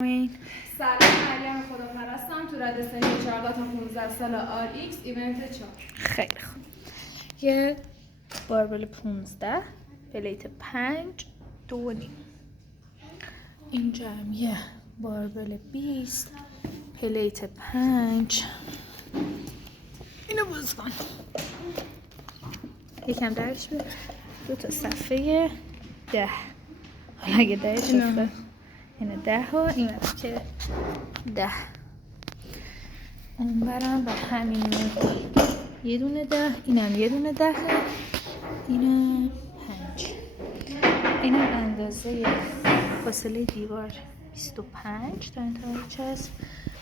سلام، مریم خداپرستم. تو رده سنی 14 تا 15 سال آر ایکس ایونت 4. خیلی خوب. یه باربل 15 پلیت 5 2.5. اینجا هم یه باربل 20 پلیت 5. اینو باز کن. یکم درش به 2 تا صفحه 10. حالا اگه درش افتاد اینه 10 ها این وقت که 10 اون برم به همین یه دونه 10 اینم یه دونه 10 اینم 5 اینم اندازه فاصله دیوار 25 تا انتهای چسب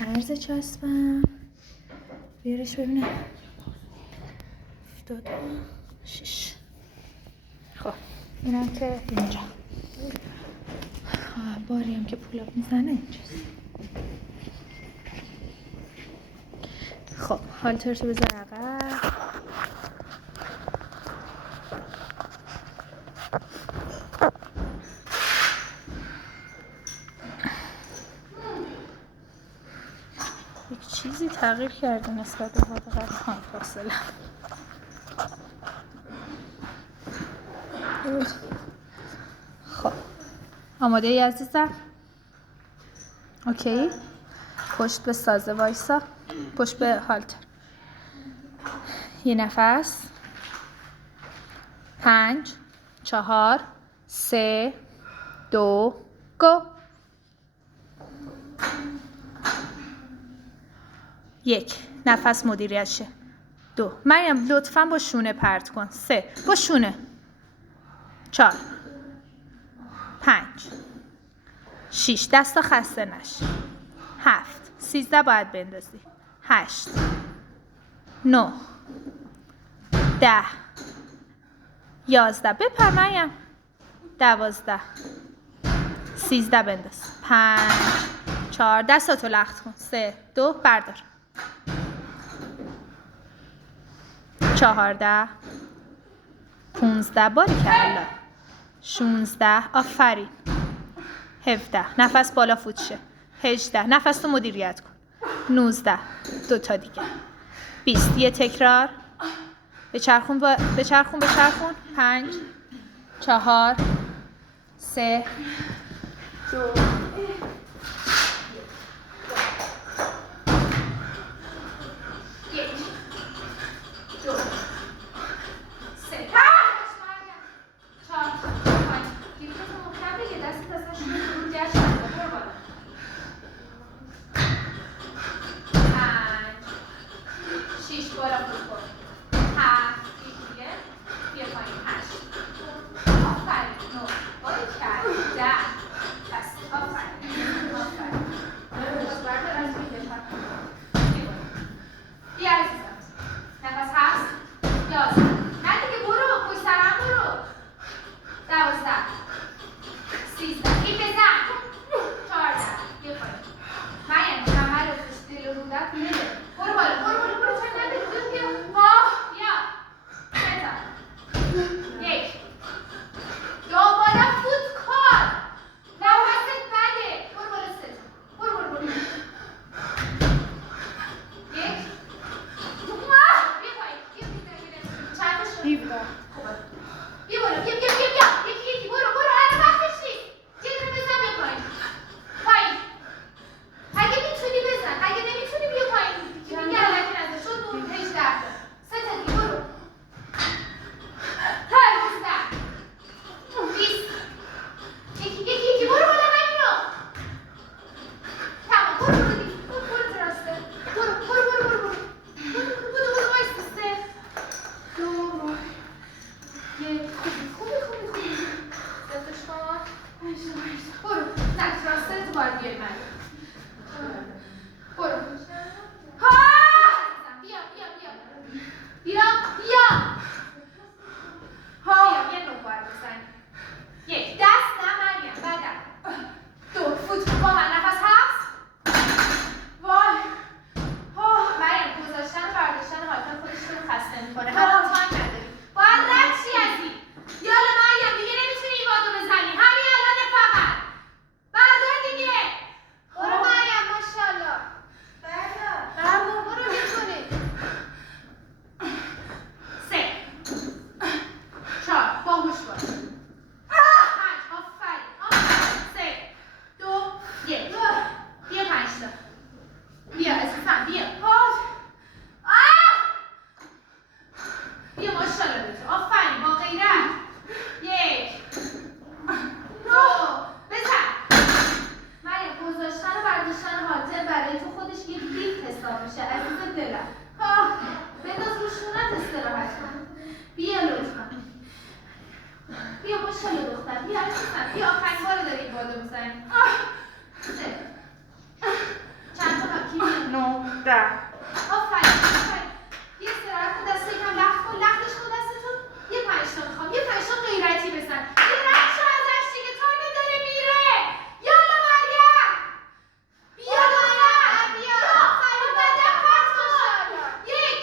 عرض چسبم بیارش ببینم 76. خب اینم که اینجا باری هم که پولاب میزنه اینجاست. خب هالترتو بذار عقب. یک چیزی تغییر کرده نسبت به وقت قبل. فاصله خب آماده ای عزیزم؟ اوکی. پشت به سازه وایسا، پشت به هالتر. یه نفس. 5 4 3 2 گو. 1 نفس مدیریت شه. 2 مریم لطفاً با شونه پرت کن. 3 با شونه. 4 5 6 دستا خسته نشه. 7 13 باید بندازی. 8 9 10 11 بپر مریم. 12 13 بنداز. 5 4 دستاتو لخت کن. 3 2 بردار. 14 15 باریکلا. 16 آفرین. 17 نفس بالا فوت شه. 18 نفس تو مدیریت کن. 19 2 تا دیگه. 20 یه تکرار. بچرخون 5 4 3 2 یک. بیا 5 تا. بیا عزیزم بیا. بیا ماشاءالله به تو. آفرین با غیرت. 1 2 بزن. مریم گذاشتن و برداشتن هالتر برای تو خودش یه لیفت حساب میشه عزیز دلم. بنداز رو شونت استراحت کن. بیا لطفا. بیا ماشاءالله دختر. بیا عزیزم. بیا آخرین بار داری این بادو میزنی. چند تا کی میاد؟ 9 10. آفرین آفرین. یه استراحت کن دست یکم لخت کن. لختش کن دستتون. یه 5 تا میخوام. یه 5 تا غیرتی بزن. یه رد شو ازش دیگه تایم داره میره. یالا مریم. بیا دختر. بیا آفرین بدن پس کن. 1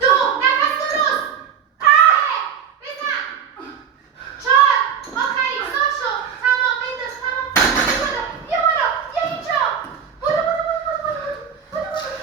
2 نفس درست. بزن. 4 آخرین صاف شو. تمام بنداز تمام. بیا بالا بیا بالا بیا اینجا. برو برو برو برو برو برو برو برو.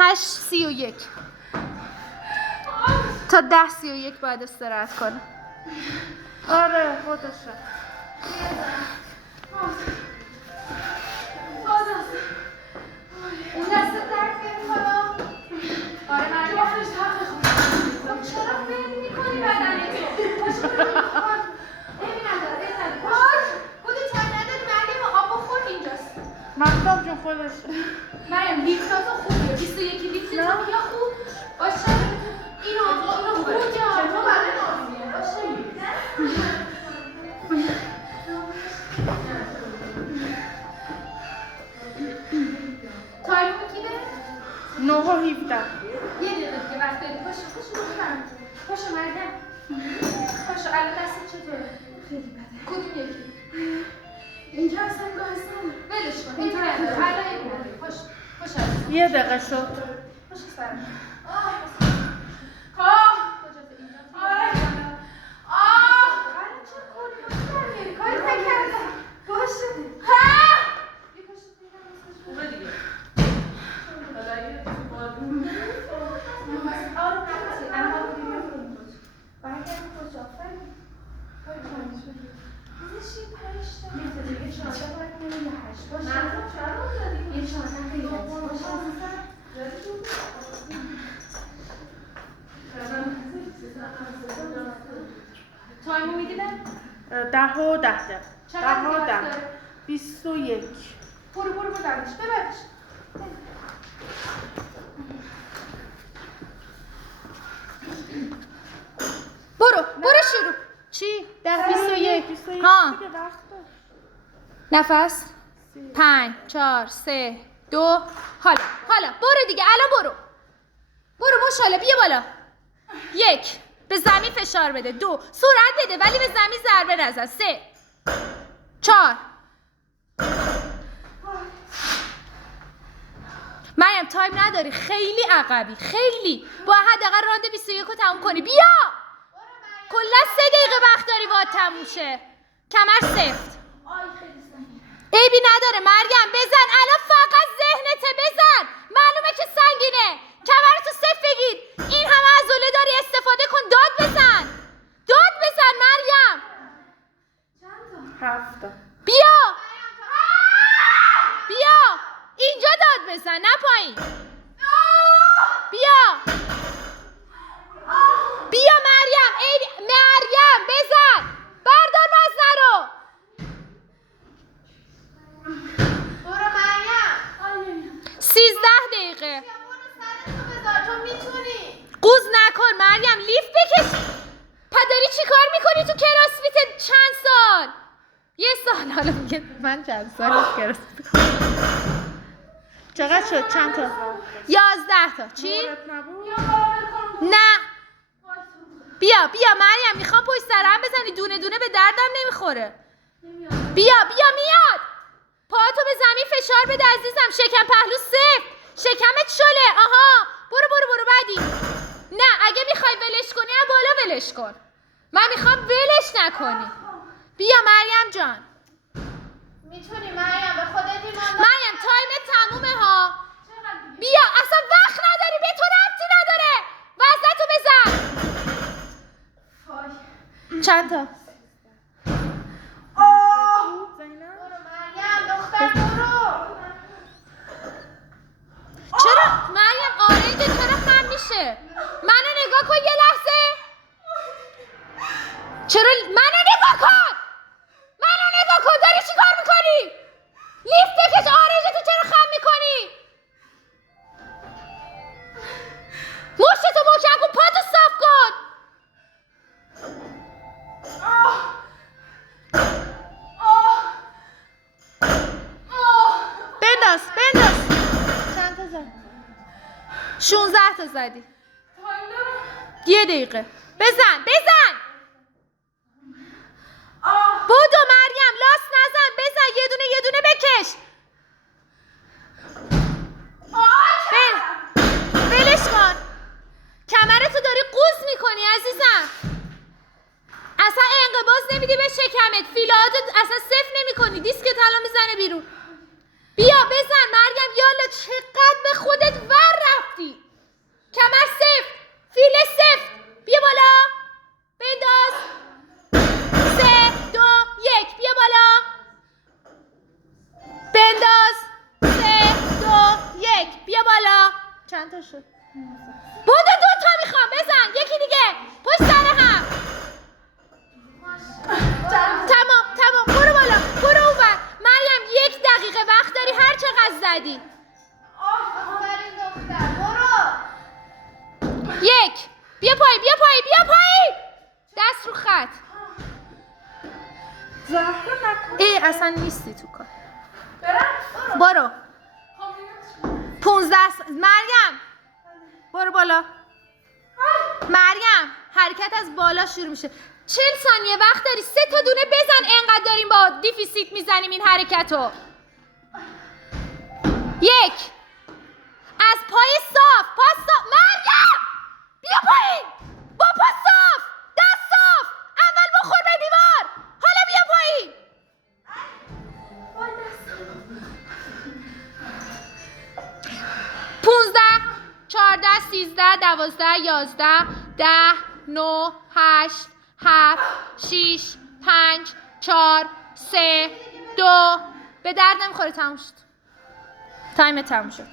8:31 تا 10:31 باید استراحت کنه. آره خودشه. اون دست درد گرفت حالا. آره من گفتش حق خود. خب چرا فکر می‌کنی بدنتو؟ باشه ببین. ببین نداره. باش. خودت چای نداری مریم آب بخور اینجاست. مهتاب جون خودشه. مریم لیفتاتو خوبه. 21 لیفت تو بیا خوب. باشه. اینو خوب جا. تو برای نازیه. باشه. تایم میگیره؟ 9:17. یه دقیقه دیگه وقت داری. باشه بخورم. باشه مریم. باشه الان دستت چطوره؟ خیلی بده. کدوم یکی؟ اینجا اصلا گاهستان. ولش کن. اینطور نداره. الان یک نداره. باشه. یه دقیقه شد. باشه سرم. کجاست اینجا؟ آره. الان چه کاری باشه؟ کاری نکردم. باشه. یه باشه دیگه. خوبه دیگه. تایمو میدی به؟ 10:10. چقدر نیاز 10:10. داره؟ 21. برو ببرش برو شروع. چی؟ 21. ها. دیگه وقت داشت. نفس 5 4 3 2 حالا برو دیگه الان برو مشاله بیا بالا. 1 به زمین فشار بده. 2 سرعت بده ولی به زمین ضربه نزن. 3 4 مریم تایم نداری خیلی عقبی خیلی با حداقل راند 21 رو تموم کنی. بیا کلا 3 دقیقه وقت داری باید تموم شه. کمر سفت عیبی نداره مریم بزن الان فقط ذهنته بزن. معلومه که سنگینه. کمرتو صفر بگیر. این همه عضله داری استفاده کن. داد بزن مریم. 7. بیا اینجا داد بزن نه پایین. بیا مریم مریم بزن. بردار وزنه رو. برو مریم 13 دقیقه. سرتو بذار تو میتونی. قوز نکن مریم لیفت بکش. پدری چی کار میکنی تو کراسفیت چند سال؟ 1 سال. حالا میگه من چند سال کراسفیت. چقدر شد؟ چند تا؟ 11 تا. چی؟ مورد نبود؟ نه بیا مریم میخوام پشت سر هم بزنی. دونه دونه به دردم نمیخوره. بیا میاد. پاهاتو به زمین فشار بده عزیزم. شکم پهلو سفت. شکمت شله. آها برو بعدی. نه اگه میخوای ولش کنی از بالا ولش کن. من میخوام ولش نکنی. بیا مریم جان. میتونی مریم به خودت ایمان دار. مریم تایم تمومه ها. بیا اصلا وقت نداری. به تو ربطی نداره. وزنتو بزن. چند تا؟ برو مریم دختر برو. چرا مریم آرنج چرا خم میشه؟ منو نگاه کن یه لحظه. چرا منو نگاه کن داری چی کار میکنی؟ لیفت بکش. آرنج تو چرا خم میکنی؟ مشتتو محکم کن. پاتو صاف کن. بنداز چند تا زدی؟ 16 تا زدی. 1 دقیقه. بزن بودو مریم لاس نزن. بزن یه دونه بکش. ولش کن. کمرتو داری قوز میکنی عزیزم. اصلا انقباض نمیدی به شکمت. فیلاتو اصلا صفر نمیکنی. دیسکت الان میزنه بیرون. بیا بزن مریم. یالا چقدر به خودت ور رفتی. چند تا شد؟ بوده 2 تا میخوام بزن. یکی دیگه پشت سر هم. تمام برو بالا برو اونور. مریم 1 دقیقه وقت داری هر چقدر زدی. آفرین دختر برو. 1 بیا پایین دست رو خط. زهرا نکن. ای اصلا نیستی تو کار. برم. برو 15 مریم برو بالا. مریم حرکت از بالا شروع میشه. 40 ثانیه وقت داری. 3 تا دونه بزن. انقدر داریم با دیفیسیت میزنیم این حرکتو. 1 از پای صاف. پا صاف. مریم بیا پایین با پا صاف. دست صاف. اول بخور به دیوار. حالا بیا پایین. 15 14 13 12 11 10 9 8 7 6 5 4 3 2 به درد نمیخوره. تموم شد. تایم تموم شد.